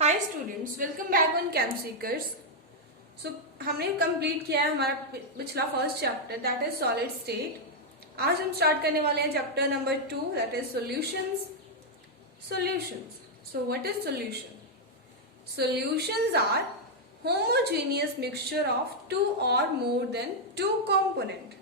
Hi students, welcome back on Camp Seekers. So हमने complete किया है हमारा पिछला first chapter that is solid state. आज हम स्टार्ट करने वाले हैं chapter number 2 that is solutions. Solutions, so what is solution? Solutions are homogeneous mixture of two और more than two component.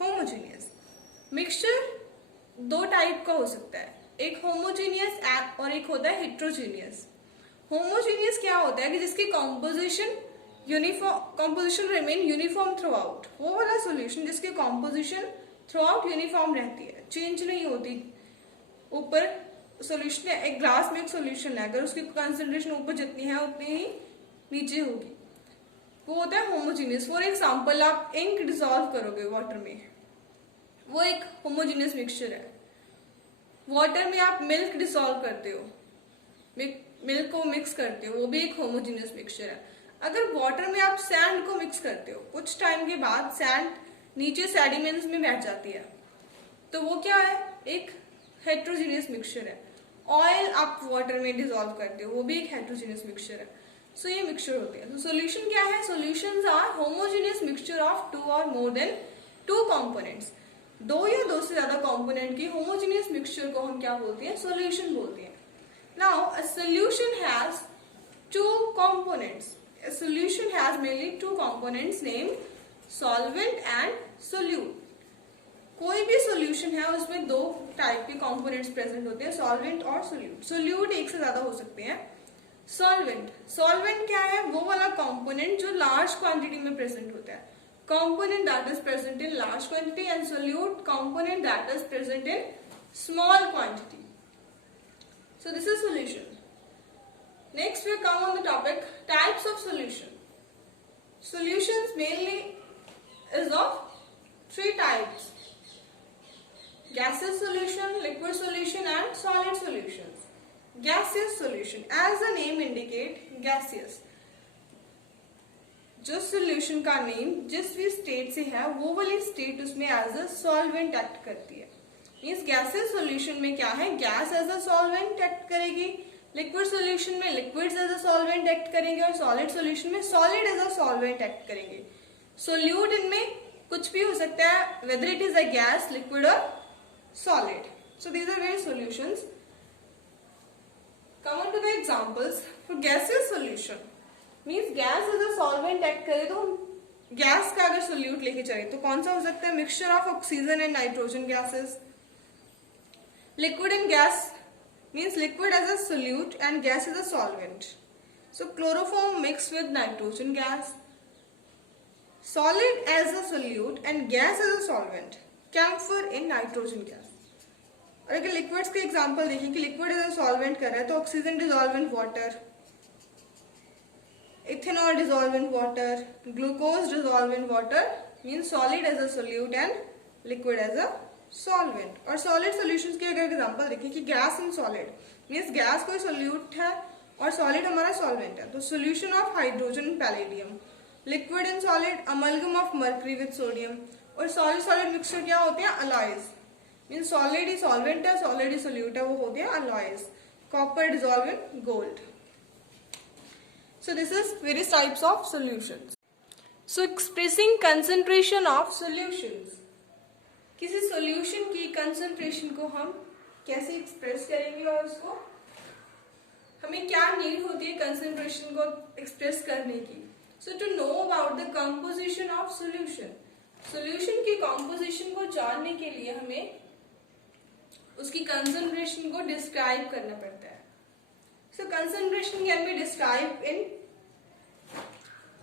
Homogeneous mixture दो टाइप का हो सकता है, एक होमोजेनियस और एक होता है हेट्रोजेनियस। होमोजेनियस क्या होता है कि जिसकी composition remain uniform through out, वो वाला सॉल्यूशन जिसकी कॉम्पोजिशन थ्रू आउट यूनिफॉर्म रहती है, चेंज नहीं होती। ऊपर सॉल्यूशन है, एक ग्लास में एक सॉल्यूशन है, अगर उसकी कंसंट्रेशन ऊपर जितनी है उतनी ही नीचे होगी, वो होता है होमोजेनियस। फॉर एग्जाम्पल, आप इंक डिसॉल्व करोगे वाटर में, वो एक होमोजेनियस मिक्सचर है। वाटर में आप मिल्क डिसॉल्व करते हो, मिल्क को मिक्स करते हो, वो भी एक होमोजेनियस मिक्सचर है। अगर वाटर में आप सैंड को मिक्स करते हो, कुछ टाइम के बाद सैंड नीचे सेडिमेंट्स में बैठ जाती है, तो वो क्या है? एक हेट्रोजेनियस मिक्सचर है। ऑयल आप वाटर में डिसॉल्व करते हो, वो भी एक हेट्रोजेनियस मिक्सचर है। सो ये मिक्सचर होते हैं। तो सॉल्यूशन क्या है? Solutions are homogeneous mixture of two और मोर देन टू कंपोनेंट्स। दो या दो से ज्यादा कंपोनेंट की होमोजेनियस मिक्सचर को हम क्या बोलते हैं? सॉल्यूशन बोलते हैं। Now, a solution has two components. A solution has mainly two components named solvent and solute. कोई भी solution है उसमें दो टाइप के components present होते हैं, solvent और solute. Solute एक से ज्यादा हो सकते हैं। Solvent क्या है? वो वाला component जो large quantity में present होता है, component that is present in large quantity, and solute component that is present in small quantity. So this is solution. Next we come on the topic types of solution. Solutions mainly is of three types: gaseous solution, liquid solution and solid solutions. Gaseous solution, as the name indicate, gaseous. जो solution का name जिस भी state से है वो वाली state उसमें as a solvent act करती है। इस गैसेस सॉल्यूशन में क्या है? Gas as a solvent act करेगी, लिक्विड सॉल्यूशन में liquids as a solvent act करेंगे, और सॉलिड सॉल्यूशन में solid as a solvent act करेंगे। सोल्यूट इनमें कुछ भी हो सकता है, whether it is a gas, liquid और solid. So these are very solutions. Come on to the examples for gases solution. Means gas as a solvent act करे तो गैस का अगर सोल्यूट लेके चले तो कौन सा हो सकता है? Mixture of oxygen and nitrogen gases. Liquid and gas means liquid as a solute and gas as a solvent. So chloroform mixed with nitrogen gas. Solid as a solute and gas as a solvent. Camphor in nitrogen gas. और अगर liquids के example देखें कि liquid as a solvent कर रहा है तो oxygen dissolve in water, ethanol dissolve in water, glucose dissolve in water, mean solid as a solute and liquid as a solvent. और सॉलिड सॉल्यूशंस की अगर एग्जांपल देखें कि gas in solid, means gas कोई सोल्यूट है और solid हमारा solvent है, तो solution of hydrogen in palladium. Liquid in solid, amalgam of mercury with sodium. और सॉलिड सॉलिड मिक्सचर क्या होते हैं? अलॉयज, मींस सॉलिड ही सॉल्वेंट है, सॉलिड ही सोल्यूट है, वो होते हैं alloys. Copper dissolve in gold. So this is various types of solutions. So expressing concentration of solutions, किसी सॉल्यूशन की कंसंट्रेशन को हम कैसे एक्सप्रेस करेंगे और उसको हमें क्या नीड होती है कंसंट्रेशन को एक्सप्रेस करने की। So to know about the composition of solution, solution की कंपोजिशन को जानने के लिए हमें उसकी कंसंट्रेशन को डिस्क्राइब करना पड़ता है। So concentration can be describe in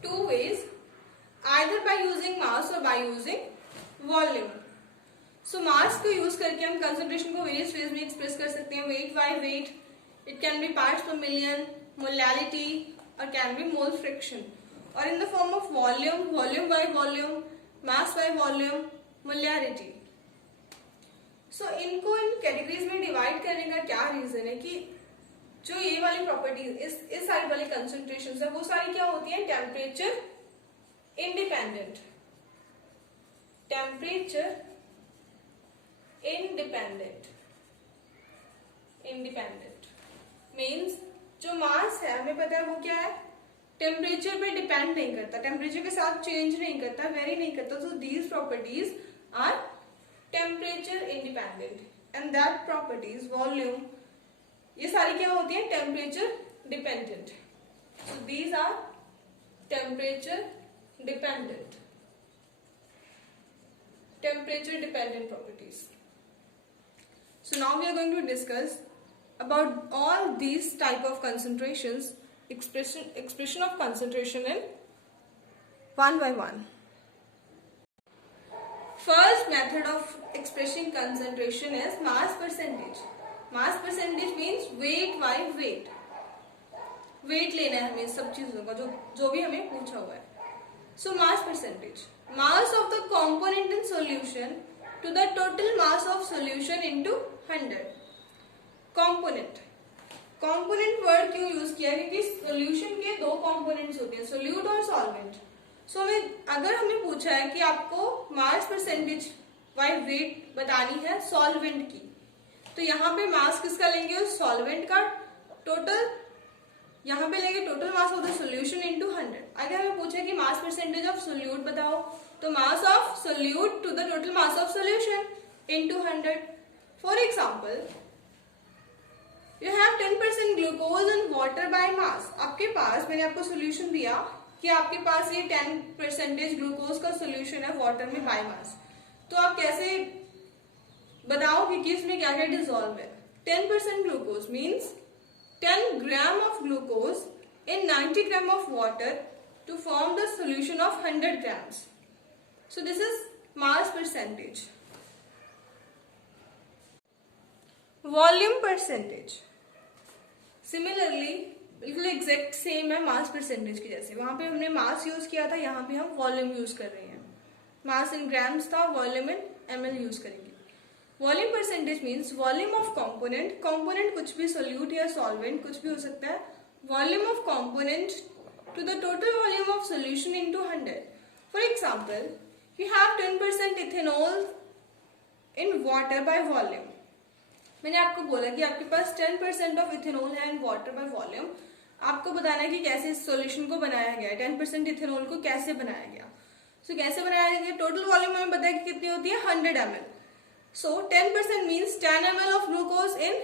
two ways, either by using mass और by using volume. So mass को यूज करके हम कंसंट्रेशन को वेरियस वेज में एक्सप्रेस कर सकते हैं। Weight by weight, it can be parts per million, molality, और कैन बी मोल फ्रैक्शन। और in the form of volume, volume by volume, mass by volume, molarity. So इनको इन categories में divide करने का क्या रीजन है कि जो ये वाली प्रॉपर्टीज, इस साइड वाली कंसंट्रेशन है, वो सारी क्या होती है? Temperature independent. Temperature independent means जो जो मास है हमें पता है वो क्या है, टेम्परेचर पे डिपेंड नहीं करता, टेम्परेचर के साथ चेंज नहीं करता, वेरी नहीं करता. So these properties are temperature independent and that properties volume, ये सारी क्या होती है, temperature dependent. So these are temperature dependent, temperature dependent properties. So now we are going to discuss about all these type of concentrations, expression of concentration in one by one. First method of expressing concentration is mass percentage. Mass percentage means weight by weight. weight लेना है हमें सब चीजों का जो भी हमें पूछा हुआ है. So mass percentage, mass of the component in solution to the total mass of solution into 100. Component, component word क्यों यूज किया, क्योंकि solution के दो components होते हैं, solute और solvent. So अगर हमें पूछा है कि आपको mass percentage by weight बतानी है solvent की, तो यहाँ पे mass किसका लेंगे, उस solvent का total, यहाँ पे लेंगे total mass of the solution into 100. अगर हमें पूछे कि मास परसेंटेज ऑफ सोल्यूट बताओ, तो mass of solute to the total mass of solution into 100. For example, you have 10% glucose and water by mass. आपके पास, मैंने आपको सोल्यूशन दिया कि आपके पास ये 10% ग्लूकोज का सोल्यूशन है वाटर में बाय मास, तो आप कैसे बताओगे कि इसमें क्या क्या डिसॉल्व है. 10% glucose means 10 gram of glucose in 90 gram of water to form the solution of 100 grams. So this is mass percentage. Volume percentage. Similarly, बिल्कुल एग्जैक्ट सेम है मास परसेंटेज की जैसे. वहां पे हमने मास यूज किया था, यहाँ पे हम वॉल्यूम यूज कर रहे हैं. मास इन ग्राम्स था, वॉल्यूम इन ml यूज करेंगे. Volume percentage means volume of component, component कुछ भी सोल्यूट या सॉल्वेंट कुछ भी हो सकता है. Volume of component to the total volume of solution into 100. For example, you have 10% ethanol in water by volume. मैंने आपको बोला कि आपके पास 10% ऑफ इथेनॉल है इन वाटर बाय वॉल्यूम. आपको बताना है कि कैसे इस सोल्यूशन को बनाया गया, 10% इथेनॉल को कैसे बनाया गया. सो कैसे बनाया गया, टोटल वॉल्यूम हमें पता है कि कितनी होती है, 100 ml. So 10% means 10 ml of glucose in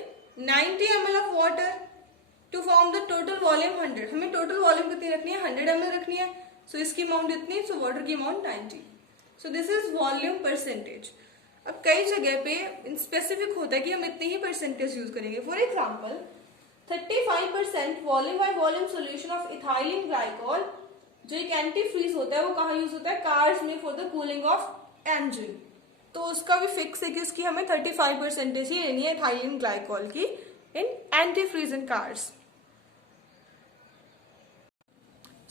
90 ml of water to form the total volume 100. हमें total volume कितनी रखनी है, 100 ml रखनी है. So इसकी अमाउंट इतनी, so water की amount 90. So this is volume percentage. अब कई जगह पे स्पेसिफिक होता है कि हम इतनी ही परसेंटेज यूज करेंगे. For example, 35% volume by volume solution of ethylene glycol, जो एक एंटी फ्रीज होता है, वो कहाँ यूज होता है, कार्स में for the cooling of engine. तो उसका भी फिक्स है कि उसकी हमें 35% ही लेनी है इथाइलिन ग्लाइकॉल की in antifreeze in cars.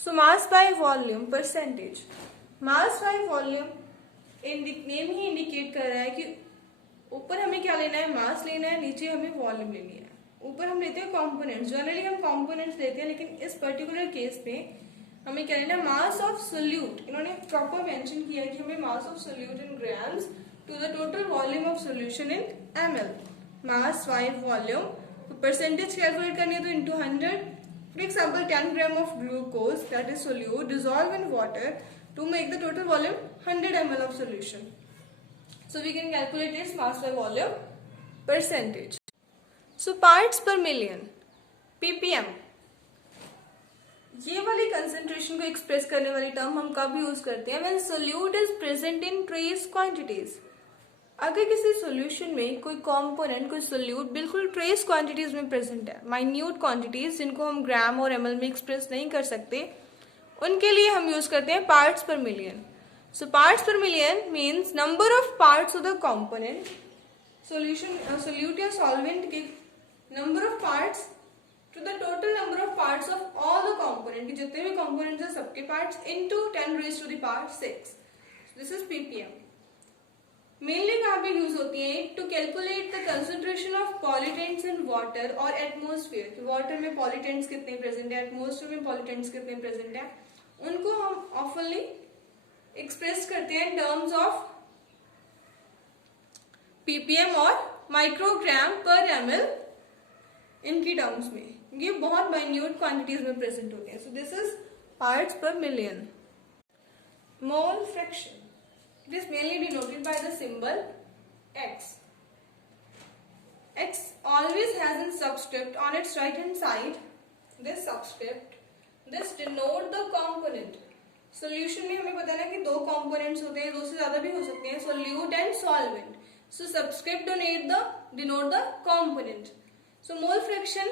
So mass by volume percentage, mass by volume name ही इंडिकेट कर रहा है कि ऊपर हमें क्या लेना है, मास लेना है, नीचे हमें वॉल्यूम लेनी है. ऊपर हम लेते हैं कॉम्पोनेंट्स, जनरली हम कॉम्पोनेंट्स लेते हैं, लेकिन इस पर्टिकुलर केस में हमें क्या लेना है, मास ऑफ सोल्यूट. इन्होंने प्रॉपर मेंशन किया है कि हमें मास of solute in grams to the total volume of solution in ml. mass by volume, तो percentage calculate करनी है तो into 100. For example, 10 gram of glucose that is solute dissolve in water to make the total volume 100 ml of solution. So we can calculate its mass by volume percentage. So parts per million, ppm. ये वाली concentration को express करने वाली term हम कब use करते हैं, when solute is present in trace quantities. अगर किसी सॉल्यूशन में कोई कंपोनेंट, कोई सोल्यूट बिल्कुल ट्रेस क्वांटिटीज में प्रेजेंट है, माइन्यूट क्वांटिटीज जिनको हम ग्राम और ml में एक्सप्रेस नहीं कर सकते, उनके लिए हम यूज करते हैं parts per million. So parts per million means number of parts of the component, solution solute या सॉल्वेंट के number of parts to the total number of parts of all the component, कि जितने भी components हैं सबके parts into 10 raised to the power 6. This is ppm. Mainly कहाँ पे use होती है, to calculate the concentration of pollutants in water or atmosphere, कि water में pollutants कितने present है, atmosphere में pollutants कितने present है, उनको हम oftenly express करते हैं in terms of ppm और microgram per ml इनकी टर्म्स में. ये बहुत माइन्यूट क्वांटिटीज में प्रेजेंट होते हैं. सो this is parts per million. Mole fraction, it is mainly denoted by the symbol x. x always has a subscript on its right hand side. This subscript, this denote the component. Solution में हमें पता है ना कि दो components होते हैं, दो से ज्यादा भी हो सकते हैं, solute and solvent. So subscript denote the component. So mole fraction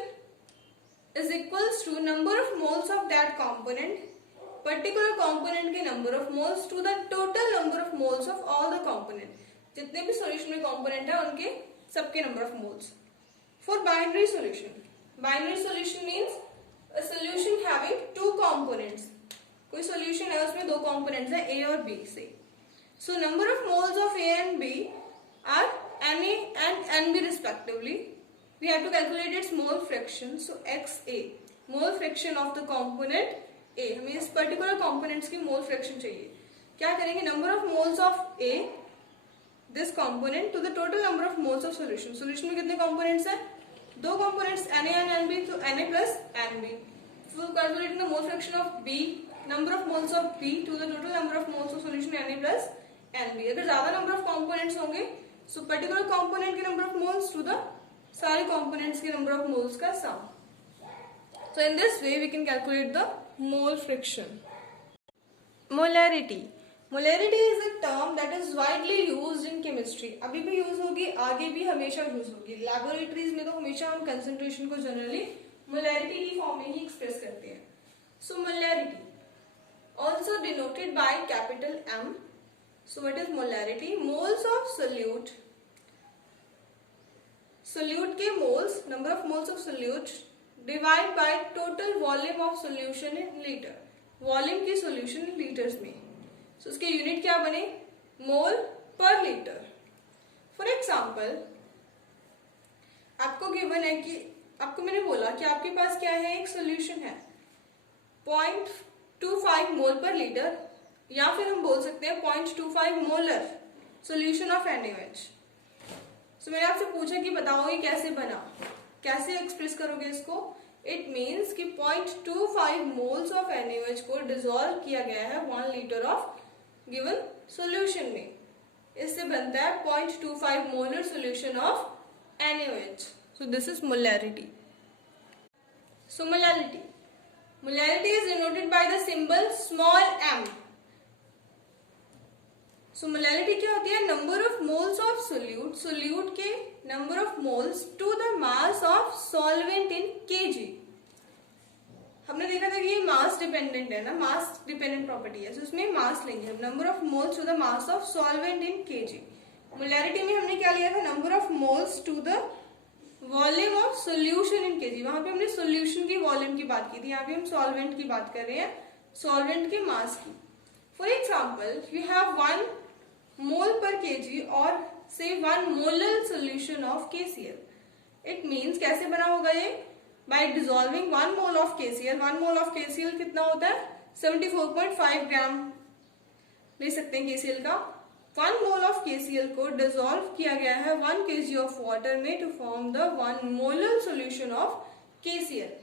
is equals to number of moles of that component, particular component के number of moles to the total number of moles of all the component. जितने भी solution में component है उनके सबके number of moles. For binary solution means a solution having two components. कोई solution है उसमें दो components है A और B से. So number of moles of A and B are Na and Nb respectively. We have to calculate its mole fraction. So XA, mole fraction of the component A. हमें इस particular components की mole fraction चाहिए. क्या करेंगे? Number of moles of A, this component, to the total number of moles of solution. Solution में कितने components हैं? दो components Na and Nb, तो Na plus Nb. So calculating the mole fraction of B, number of moles of B to the total number of moles of solution Na plus Nb. अगर ज्यादा number of components होंगे, so particular component के number of moles to the सारे components के number of moles का sum. So in this way we can calculate the mole fraction. Molarity. Molarity is a term that is widely used in chemistry. अभी भी use होगी, आगे भी हमेशा use होगी. लैबोरेटरीज में तो हमेशा हम कंसंट्रेशन को जनरली मोलैरिटी की फॉर्म में ही एक्सप्रेस करते हैं. सो molarity also denoted by capital M. So what is molarity? Moles of solute. Solute के moles, number of moles of solute divide by total volume of solution in litre. Volume की solution in litres में. So उसके unit क्या बने? Mole per litre. For example आपको given है कि आपको मैंने बोला कि आपके पास क्या है, एक सोल्यूशन है 0.25 मोल पर लीटर, या फिर हम बोल सकते हैं 0.25 molar solution of NaOH. So, मैंने आपसे पूछा कि बताओ ये कैसे बना, कैसे एक्सप्रेस करोगे इसको. इट मीन्स कि 0.25 मोल्स ऑफ NaOH को डिसॉल्व किया गया है 1 लीटर ऑफ गिवन सॉल्यूशन में. इससे बनता है 0.25 molar solution of NaOH. So this is molarity. So molarity is denoted by the symbol small m. So molarity क्या होती है? Number of moles of solute, solute के number of moles to the mass of solvent in KG. हमने देखा था कि ये mass dependent है ना, मास डिपेंडेंट प्रॉपर्टी है. सो उसमें मास लेंगे हम, number of moles to the mass of solvent in KG. Molarity में हमने क्या लिया था? Number of moles to the volume of solution in KG. वहां पे हमने सोल्यूशन की वॉल्यूम की बात की थी, यहाँ पे हम सॉल्वेंट की बात कर रहे हैं, सॉल्वेंट के मास की. For example you have 1 mole per kg और say 1 molar solution of KCl. It means कैसे बना होगा ये? By dissolving 1 mole of KCl. 1 mole of KCl कितना होता है? 74.5 ग्राम ले सकते हैं KCl का. 1 mole of KCl को डिसॉल्व किया गया है 1 kg of water में to form the 1 molar solution of KCl.